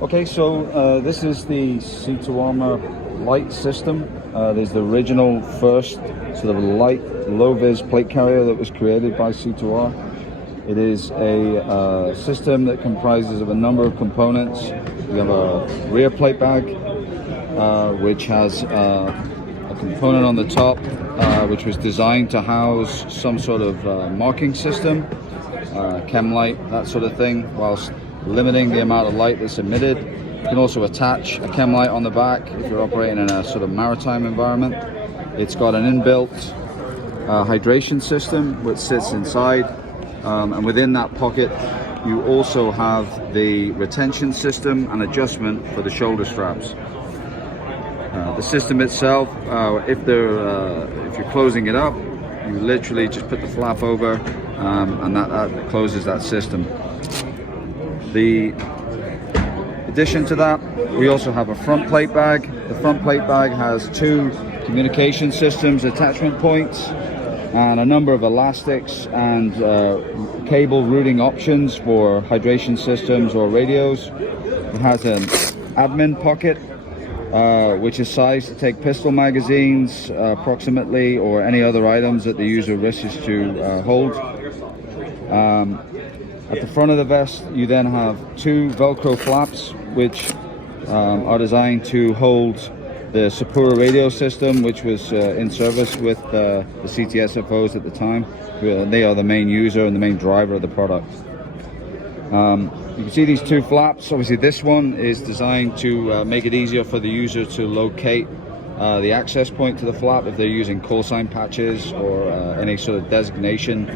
Okay, so this is the C2Rmor Lite system. There's the original first sort of light low-vis plate carrier that was created by C2R. It is a system that comprises of a number of components. We have a rear plate bag, which has a component on the top, which was designed to house some sort of marking system, chem light, that sort of thing, whilst limiting the amount of light that's emitted. You can also attach a chem light on the back if you're operating in a sort of maritime environment. It's got an inbuilt hydration system which sits inside, and within that pocket you also have the retention system and adjustment for the shoulder straps. The system itself, if you're closing it up, you literally just put the flap over, and that closes that system. The addition to that, we also have a front plate bag. The front plate bag has two communication systems, attachment points, and a number of elastics and cable routing options for hydration systems or radios. It has an admin pocket, which is sized to take pistol magazines approximately, or any other items that the user wishes to hold. At the front of the vest, you then have two Velcro flaps, which are designed to hold the C2R radio system, which was in service with the CTSFOs at the time. They are the main user and the main driver of the product. You can see these two flaps. Obviously, this one is designed to make it easier for the user to locate the access point to the flap if they're using call sign patches or any sort of designation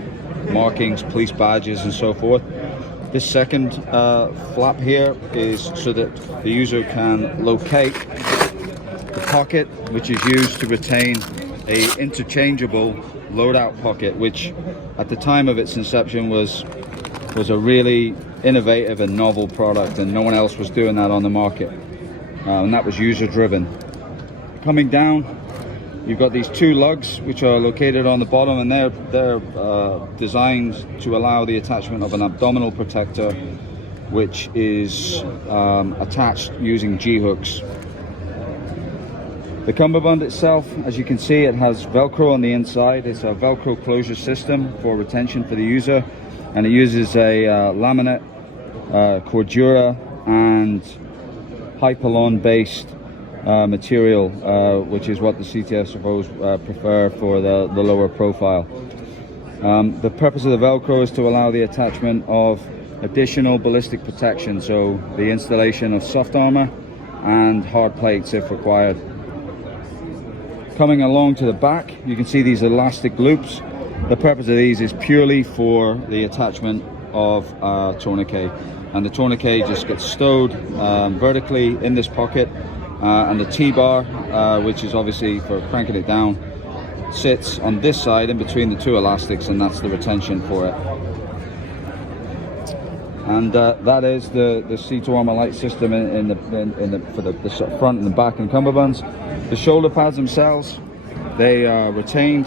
markings, police badges and so forth. This second flap here is so that the user can locate the pocket, which is used to retain a interchangeable loadout pocket, which at the time of its inception was a really innovative and novel product, and no one else was doing that on the market, and that was user driven. Coming down, you've got these two lugs which are located on the bottom, and they're designed to allow the attachment of an abdominal protector, which is attached using G-hooks. The cummerbund itself, as you can see, it has Velcro on the inside. It's a Velcro closure system for retention for the user, and it uses a laminate, Cordura and Hypalon based material, which is what the CTSFOs prefer for the lower profile. The purpose of the Velcro is to allow the attachment of additional ballistic protection, so the installation of soft armor and hard plates if required. Coming along to the back, you can see these elastic loops. The purpose of these is purely for the attachment of tourniquet, and the tourniquet just gets stowed vertically in this pocket. And the T-bar, which is obviously for cranking it down, sits on this side in between the two elastics, and that's the retention for it. And that is the C2Rmor Lite system for the front and the back and cummerbunds. The shoulder pads themselves, they are retained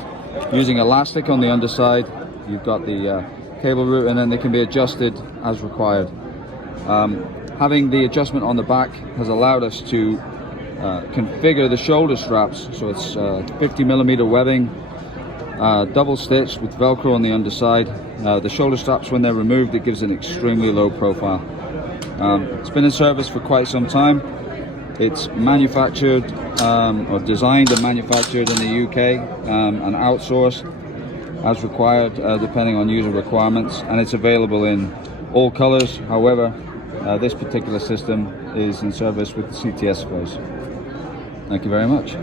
using elastic on the underside. You've got the cable route, and then they can be adjusted as required. Having the adjustment on the back has allowed us to configure the shoulder straps, so it's 50mm webbing, double stitched with Velcro on the underside. The shoulder straps, when they're removed, it gives an extremely low profile. It's been in service for quite some time. It's manufactured or designed and manufactured in the UK and outsourced as required, depending on user requirements, and it's available in all colors. However, this particular system is in service with the CTSFOs. Thank you very much.